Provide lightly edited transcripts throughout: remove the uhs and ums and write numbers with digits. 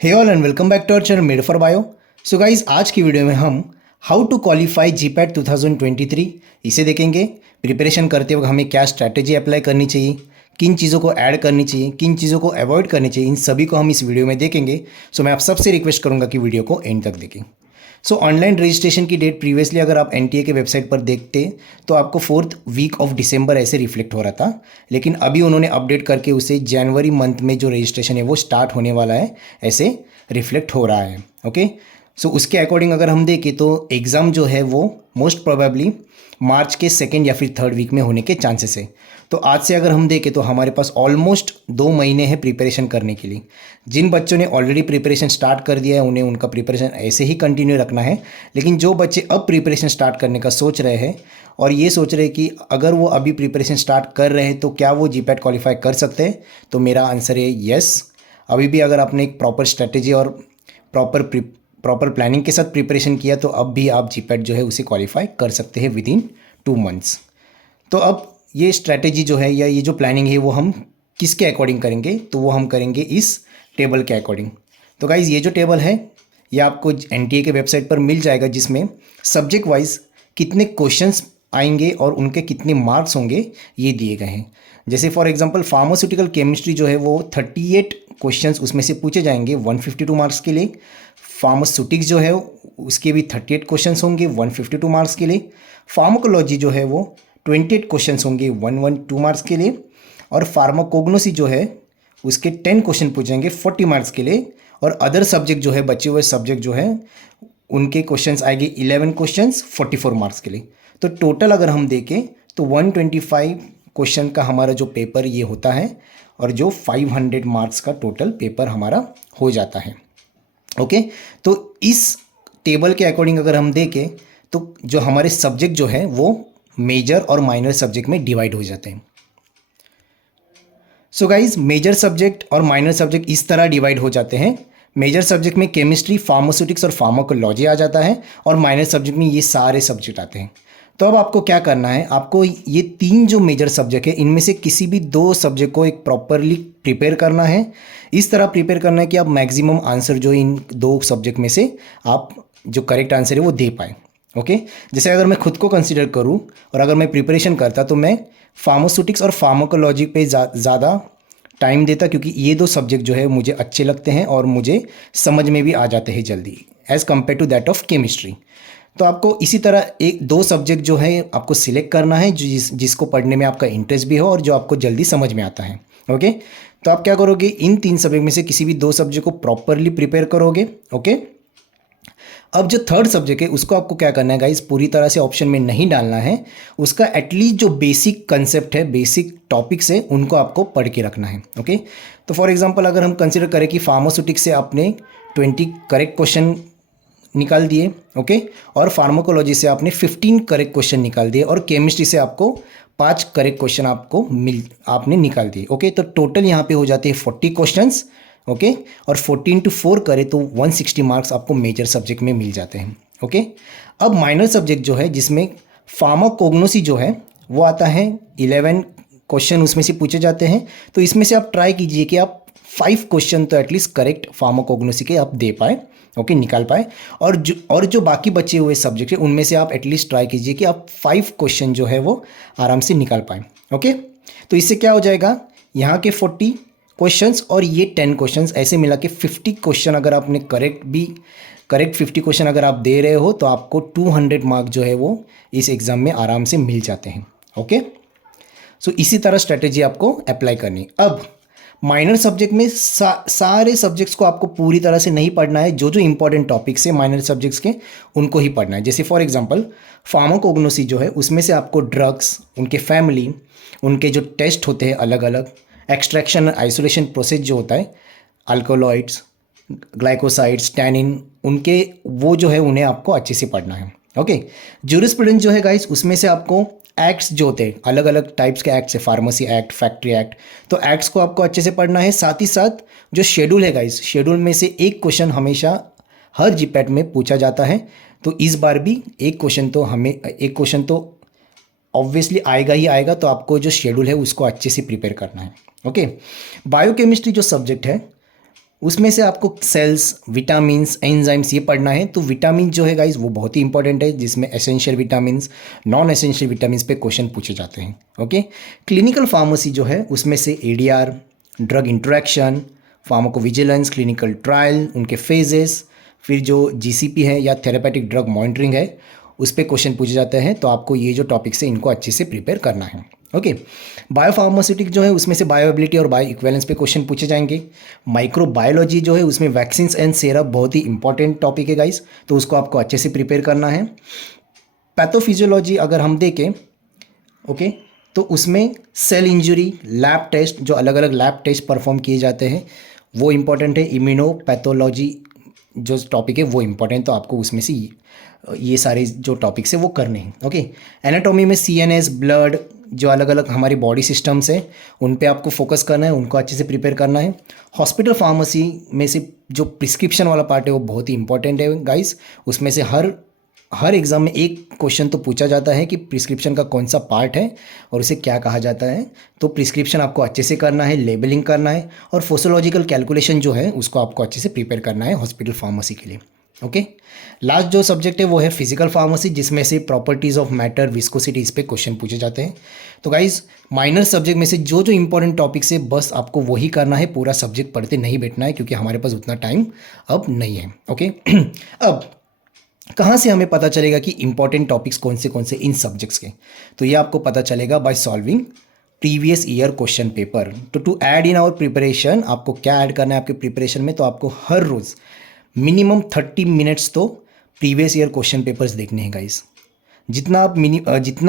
Hey all and welcome back to our channel made for bio. So guys, आज की video में हम how to qualify GPAT 2023 इसे देखेंगे। प्रिपरेशन करते वक्त हमें क्या स्ट्रैटेजी अप्लाई करनी चाहिए, किन चीज़ों को ऐड करनी चाहिए, किन चीज़ों को अवॉइड करनी चाहिए, इन सभी को हम इस वीडियो में देखेंगे। सो मैं आप सबसे रिक्वेस्ट करूंगा कि वीडियो को एंड तक देखें। सो ऑनलाइन रजिस्ट्रेशन की डेट प्रीवियसली अगर आप एनटीए के वेबसाइट पर देखते तो आपको 4th वीक ऑफ दिसंबर ऐसे रिफ्लेक्ट हो रहा था, लेकिन अभी उन्होंने अपडेट करके उसे जनवरी मंथ में जो रजिस्ट्रेशन है वो स्टार्ट होने वाला है ऐसे रिफ्लेक्ट हो रहा है। ओके, सो उसके अकॉर्डिंग अगर हम देखें तो एग्ज़ाम जो है वो मोस्ट प्रोबेबली मार्च के 2nd या फिर 3rd वीक में होने के चांसेस है। तो आज से अगर हम देखें तो हमारे पास ऑलमोस्ट 2 महीने हैं प्रिपरेशन करने के लिए। जिन बच्चों ने ऑलरेडी प्रिपरेशन स्टार्ट कर दिया है उन्हें उनका प्रिपरेशन ऐसे ही कंटिन्यू रखना है, लेकिन जो बच्चे अब प्रिपरेशन स्टार्ट करने का सोच रहे हैं और ये सोच रहे हैं कि अगर वो अभी प्रिपरेशन स्टार्ट कर रहे हैं तो क्या वो जीपैट क्वालिफाई कर सकते हैं, तो मेरा आंसर है येस। अभी भी अगर आपने एक प्रॉपर स्ट्रेटेजी और प्रॉपर प्लानिंग के साथ प्रिपरेशन किया तो अब भी आप जीपैट जो है उसे क्वालिफाई कर सकते हैं विद इन 2 मंथ्स। तो अब ये स्ट्रैटेजी जो है या ये जो प्लानिंग है वो हम किसके अकॉर्डिंग करेंगे, तो वो हम करेंगे इस टेबल के अकॉर्डिंग। तो गाइज़, ये जो टेबल है ये आपको एनटीए के वेबसाइट पर मिल जाएगा, जिसमें सब्जेक्ट वाइज कितने क्वेश्चंस आएंगे और उनके कितने मार्क्स होंगे ये दिए गए हैं। जैसे फॉर एग्जांपल फार्मास्यूटिकल केमिस्ट्री जो है वो 38 क्वेश्चंस उसमें से पूछे जाएंगे 152 मार्क्स के लिए। फार्मास्यूटिक्स जो है उसके भी 38 क्वेश्चंस होंगे 152 मार्क्स के लिए। फार्माकोलॉजी जो है वो 28 क्वेश्चंस होंगे 112 मार्क्स के लिए। और फार्माकोग्नोसी जो है उसके 10 क्वेश्चन पूछेंगे 40 मार्क्स के लिए। और अदर सब्जेक्ट जो है बचे हुए सब्जेक्ट जो है उनके क्वेश्चंस आएंगे 11 क्वेश्चंस 44 मार्क्स के लिए। तो टोटल अगर हम देखें तो 125 क्वेश्चन का हमारा जो पेपर ये होता है और जो 500 मार्क्स का टोटल पेपर हमारा हो जाता है। ओके, तो इस टेबल के अकॉर्डिंग अगर हम देखें तो जो हमारे सब्जेक्ट जो है वो मेजर और माइनर सब्जेक्ट में डिवाइड हो जाते हैं। सो गाइज, मेजर सब्जेक्ट और माइनर सब्जेक्ट इस तरह डिवाइड हो जाते हैं। मेजर सब्जेक्ट में केमिस्ट्री, फार्मास्यूटिक्स और फार्माकोलॉजी आ जाता है और माइनर सब्जेक्ट में ये सारे सब्जेक्ट आते हैं। तो अब आपको क्या करना है, आपको ये 3 जो मेजर सब्जेक्ट है इनमें से किसी भी 2 सब्जेक्ट को एक प्रॉपरली प्रिपेयर करना है। इस तरह प्रिपेयर करना है कि आप मैक्सिमम आंसर जो इन 2 सब्जेक्ट में से आप जो करेक्ट आंसर है वो दे पाए। ओके, जैसे अगर मैं खुद को कंसिडर करूं और अगर मैं प्रिपरेशन करता तो मैं फार्मास्यूटिक्स और फार्माकोलॉजी पे ज़्यादा टाइम देता, क्योंकि ये 2 सब्जेक्ट जो है मुझे अच्छे लगते हैं और मुझे समझ में भी आ जाते हैं जल्दी as compared to that of chemistry. तो आपको इसी तरह 1-2 सब्जेक्ट जो है आपको सिलेक्ट करना है जिसको पढ़ने में आपका इंटरेस्ट भी हो और जो आपको जल्दी समझ में आता है। ओके, तो आप क्या करोगे, इन 3 सब्जेक्ट में से किसी भी 2 सब्जेक्ट को प्रॉपरली प्रिपेयर करोगे। ओके, अब जो 3rd सब्जेक्ट है उसको आपको क्या करना है गाइस, पूरी तरह से ऑप्शन में नहीं डालना है। उसका एटलीस्ट जो बेसिक कंसेप्ट है, बेसिक टॉपिक्स है, उनको आपको पढ़ के रखना है। ओके, तो फॉर एग्जांपल अगर हम कंसिडर करें कि फार्मास्यूटिक्स से आपने 20 करेक्ट क्वेश्चन निकाल दिए, ओके, और फार्माकोलॉजी से आपने 15 करेक्ट क्वेश्चन निकाल दिए और केमिस्ट्री से आपको 5 करेक्ट क्वेश्चन आपने निकाल दिए। ओके, तो टोटल यहाँ पे हो जाते हैं 40 क्वेश्चंस। ओके, और 14 to 4 करें तो 160 मार्क्स आपको मेजर सब्जेक्ट में मिल जाते हैं। ओके, अब माइनर सब्जेक्ट जो है जिसमें फार्माकोग्नोसी जो है वो आता है, 11 क्वेश्चन उसमें से पूछे जाते हैं। तो इसमें से आप ट्राई कीजिए कि आप 5 क्वेश्चन तो एटलीस्ट करेक्ट फार्माकोग्नोसी के आप दे पाए, ओके, निकाल पाए। और जो बाकी बचे हुए सब्जेक्ट है उनमें से आप एटलीस्ट ट्राई कीजिए कि आप 5 क्वेश्चन जो है वो आराम से निकाल पाए। ओके, तो इससे क्या हो जाएगा, यहाँ के 40 क्वेश्चंस और ये 10 क्वेश्चंस ऐसे मिला के 50 क्वेश्चन अगर आपने करेक्ट 50 क्वेश्चन अगर आप दे रहे हो तो आपको 200 मार्क जो है वो इस एग्ज़ाम में आराम से मिल जाते हैं। ओके, सो इसी तरह स्ट्रेटेजी आपको अप्लाई करनी। अब माइनर सब्जेक्ट में सारे सब्जेक्ट्स को आपको पूरी तरह से नहीं पढ़ना है, जो जो इंपॉर्टेंट टॉपिक्स है माइनर सब्जेक्ट्स के उनको ही पढ़ना है। जैसे फॉर एग्जांपल फार्माकोग्नोसी जो है उसमें से आपको ड्रग्स, उनके फैमिली, उनके जो टेस्ट होते हैं अलग अलग, एक्सट्रैक्शन आइसोलेशन प्रोसेस जो होता है, अल्कोलॉइड्स, ग्लाइकोसाइड्स, टैनिन, उनके वो जो है उन्हें आपको अच्छे से पढ़ना है। ओके, ज्यूरिस्प्रूडेंस जो है गाइस उसमें से आपको एक्ट्स जो होते हैं, अलग अलग टाइप्स के एक्ट्स है, फार्मेसी एक्ट, फैक्ट्री एक्ट, तो एक्ट्स को आपको अच्छे से पढ़ना है। साथ ही साथ जो शेड्यूल है गाइस, शेड्यूल में से एक क्वेश्चन हमेशा हर जीपैट में पूछा जाता है, तो इस बार भी एक क्वेश्चन तो ऑब्वियसली आएगा ही आएगा। तो आपको जो शेड्यूल है उसको अच्छे से प्रिपेयर करना है। ओके, बायोकेमिस्ट्री जो सब्जेक्ट है उसमें से आपको सेल्स, विटामिन्स, एंजाइम्स ये पढ़ना है। तो विटामिन जो है गाइज वो बहुत ही इंपॉर्टेंट है, जिसमें essential vitamins, non essential vitamins पे क्वेश्चन पूछे जाते हैं। ओके। क्लिनिकल फार्मेसी जो है उसमें से ADR, drug interaction, pharmacovigilance, clinical trial, उनके फेजेस, फिर जो जीसीपी है या थेरेपेटिक ड्रग मॉनिटरिंग है उस पर क्वेश्चन पूछे जाते हैं। तो आपको ये जो टॉपिक्स है इनको अच्छे से प्रिपेयर करना है। ओके। बायोफार्मास्यूटिक जो है उसमें से बायोएबिलिटी और बायो इक्विवेलेंस पे क्वेश्चन पूछे जाएंगे। माइक्रोबायोलॉजी जो है उसमें वैक्सीन्स एंड सेरप बहुत ही इंपॉर्टेंट टॉपिक है गाइस, तो उसको आपको अच्छे से प्रिपेयर करना है। पैथोफिजियोलॉजी अगर हम देखें, ओके, तो उसमें सेल इंजरी, लैब टेस्ट, जो अलग अलग लैब टेस्ट परफॉर्म किए जाते हैं वो इंपॉर्टेंट है। इम्यूनोपैथोलॉजी जो टॉपिक है वो इंपॉर्टेंट, तो आपको उसमें से ये सारे जो टॉपिक्स है वो करने हैं। ओके। एनाटॉमी में सीएनएस, ब्लड, जो अलग अलग हमारी बॉडी सिस्टम्स है उन पे आपको फोकस करना है, उनको अच्छे से प्रिपेयर करना है। हॉस्पिटल फार्मेसी में से जो प्रिस्क्रिप्शन वाला पार्ट है वो बहुत ही इंपॉर्टेंट है गाइस। उसमें से हर एग्ज़ाम में एक क्वेश्चन तो पूछा जाता है कि प्रिस्क्रिप्शन का कौन सा पार्ट है और उसे क्या कहा जाता है। तो प्रिस्क्रिप्शन आपको अच्छे से करना है, लेबलिंग करना है, और फोसोलॉजिकल कैलकुलेशन जो है उसको आपको अच्छे से प्रिपेयर करना है हॉस्पिटल फार्मेसी के लिए। ओके। लास्ट जो सब्जेक्ट है वो है फिजिकल फार्मेसी, जिसमें से प्रॉपर्टीज़ ऑफ मैटर, विस्कोसिटी, इस पे क्वेश्चन पूछे जाते हैं। तो गाइज माइनर सब्जेक्ट में से जो जो इंपॉर्टेंट टॉपिक्स है बस आपको वही करना है, पूरा सब्जेक्ट पढ़ते नहीं बैठना है, क्योंकि हमारे पास उतना टाइम अब नहीं है। ओके। अब कहाँ से हमें पता चलेगा कि इंपॉर्टेंट टॉपिक्स कौन से इन सब्जेक्ट्स के? तो ये आपको पता चलेगा by solving previous year question paper. तो to add in our preparation, आपको क्या ऐड करना है आपके प्रिपरेशन में? तो आपको हर रोज़ मिनिमम 30 मिनट्स तो प्रीवियस ईयर क्वेश्चन पेपर्स देखने हैं गाइस। जितना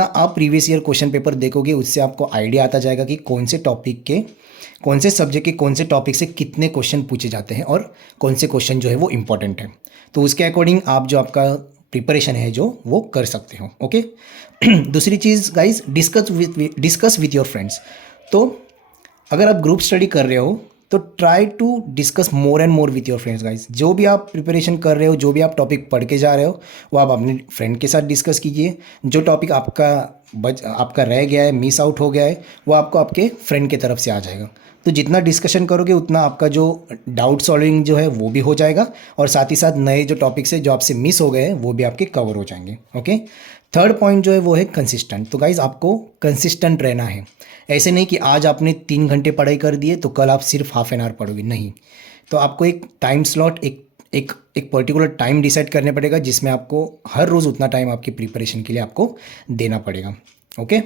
आप प्रीवियस ईयर क्वेश्चन पेपर देखोगे उससे आपको आइडिया आता जाएगा कि कौन से टॉपिक के, कौन से सब्जेक्ट के, कौन से टॉपिक से कितने क्वेश्चन पूछे जाते हैं और कौन से क्वेश्चन जो है वो इंपॉर्टेंट है। तो उसके अकॉर्डिंग आप जो आपका प्रिपरेशन है जो वो कर सकते हो। ओके। दूसरी चीज़ guys, discuss with your friends. तो अगर आप ग्रुप स्टडी कर रहे हो तो try to discuss more and more with your friends guys. जो भी आप प्रिपरेशन कर रहे हो, जो भी आप टॉपिक पढ़ के जा रहे हो वो आप अपने फ्रेंड के साथ डिस्कस कीजिए। जो टॉपिक आपका रह गया है, मिस आउट हो गया है, वो आपको आपके फ्रेंड की तरफ से आ जाएगा। तो जितना डिस्कशन करोगे उतना आपका जो डाउट सॉल्विंग जो है वो भी हो जाएगा, और साथ ही साथ नए जो टॉपिक्स है जो आपसे मिस हो गए हैं वो भी आपके कवर हो जाएंगे। ओके। थर्ड पॉइंट जो है वो है कंसिस्टेंट। तो गाइज आपको कंसिस्टेंट रहना है। ऐसे नहीं कि आज आपने 3 घंटे पढ़ाई कर दिए तो कल आप सिर्फ हाफ एन आवर पढ़ोगे, नहीं। तो आपको एक टाइम स्लॉट, एक पर्टिकुलर टाइम डिसाइड करने पड़ेगा जिसमें आपको हर रोज़ उतना टाइम आपकी प्रिपरेशन के लिए आपको देना पड़ेगा। ओके।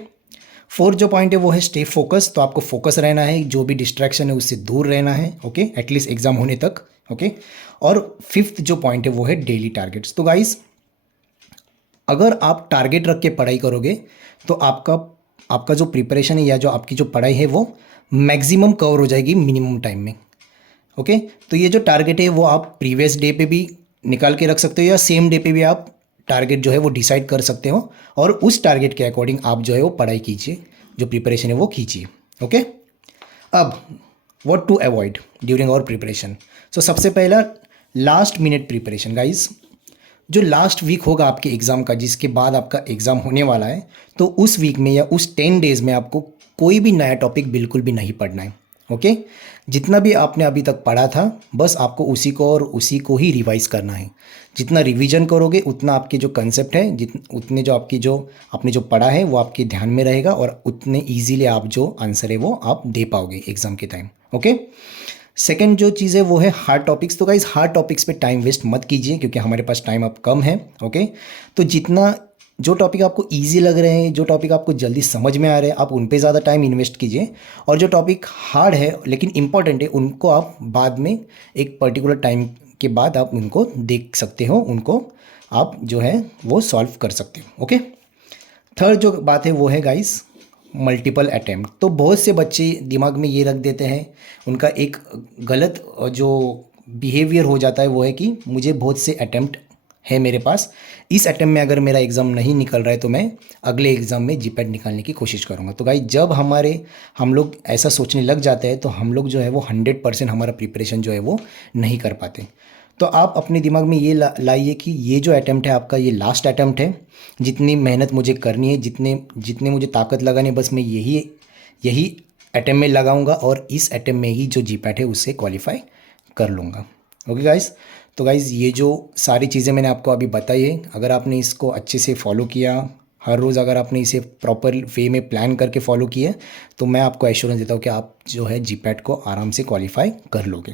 फोर्थ जो पॉइंट है वो है स्टे फोकस। तो आपको फोकस रहना है, जो भी डिस्ट्रैक्शन है उससे दूर रहना है। ओके, एटलीस्ट एग्जाम होने तक। ओके। और फिफ्थ जो पॉइंट है वो है डेली टारगेट्स। तो गाइस अगर आप टारगेट रख के पढ़ाई करोगे तो आपका जो प्रिपरेशन है या जो आपकी जो पढ़ाई है वो मैक्सिमम कवर हो जाएगी मिनिमम टाइम में। ओके। तो ये जो टारगेट है वो आप प्रीवियस डे पे भी निकाल के रख सकते हो या सेम डे पे भी आप टारगेट जो है वो डिसाइड कर सकते हो, और उस टारगेट के अकॉर्डिंग आप जो है वो पढ़ाई कीजिए, जो प्रिपरेशन है वो कीजिए। ओके। अब what to avoid during our preparation. So सबसे पहला, लास्ट मिनट प्रिपरेशन गाइज। जो लास्ट वीक होगा आपके एग्ज़ाम का, जिसके बाद आपका एग्ज़ाम होने वाला है, तो उस वीक में या उस 10 डेज़ में आपको कोई भी नया टॉपिक बिल्कुल भी नहीं पढ़ना है। ओके। जितना भी आपने अभी तक पढ़ा था बस आपको उसी को और उसी को ही रिवाइज करना है। जितना रिवीजन करोगे उतना आपके जो कंसेप्ट है, उतने जो आपने जो पढ़ा है वो आपके ध्यान में रहेगा, और उतने ईजीली आप जो आंसर है वो आप दे पाओगे एग्ज़ाम के टाइम। ओके। सेकेंड जो चीज़ है वो है हार्ड टॉपिक्स। तो गाइस हार्ड टॉपिक्स पे टाइम वेस्ट मत कीजिए, क्योंकि हमारे पास टाइम अब कम है। ओके। तो जितना जो टॉपिक आपको इजी लग रहे हैं, जो टॉपिक आपको जल्दी समझ में आ रहे हैं, आप उन पे ज़्यादा टाइम इन्वेस्ट कीजिए, और जो टॉपिक हार्ड है लेकिन इंपॉर्टेंट है उनको आप बाद में एक पर्टिकुलर टाइम के बाद आप उनको देख सकते हो, उनको आप जो है वो सॉल्व कर सकते हो। ओके। थर्ड जो बात है वो है गाइस मल्टीपल अटैम्प्ट। तो बहुत से बच्चे दिमाग में ये रख देते हैं, उनका एक गलत जो बिहेवियर हो जाता है वो है कि मुझे बहुत से अटैम्प्ट है मेरे पास, इस अटैम्प्ट में अगर मेरा एग्ज़ाम नहीं निकल रहा है तो मैं अगले एग्ज़ाम में जीपैट निकालने की कोशिश करूँगा। तो गाइस जब हम लोग ऐसा सोचने लग जाते हैं तो हम लोग जो है वो 100% हमारा प्रिपरेशन जो है वो नहीं कर पाते। तो आप अपने दिमाग में ये लाइए कि ये जो अटैम्प्ट है आपका, ये लास्ट अटैम्प्ट है। जितनी मेहनत मुझे करनी है, जितने मुझे ताकत लगानी है, बस मैं यही अटैम्प्ट में लगाऊंगा, और इस अटैम्प्ट में ही जो जीपैट है उससे क्वालिफाई कर लूँगा। ओके गाइस, तो गाइस ये जो सारी चीज़ें मैंने आपको अभी बताई है, अगर आपने इसको अच्छे से फॉलो किया, हर रोज़ अगर आपने इसे प्रॉपर वे में प्लान करके फॉलो किया, तो मैं आपको एश्योरेंस देता हूँ कि आप जो है जीपैट को आराम से क्वालिफाई कर लोगे।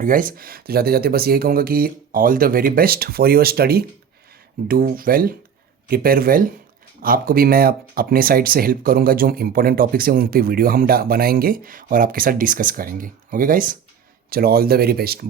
गाइस, तो जाते जाते बस यही कहूँगा कि all the very best for your study, do well, prepare well. आपको भी मैं अपने साइड से हेल्प करूँगा, जो इंपॉर्टेंट टॉपिक्स हैं उन पे वीडियो हम बनाएंगे और आपके साथ डिस्कस करेंगे। ओके गाइस, चलो ऑल द वेरी बेस्ट।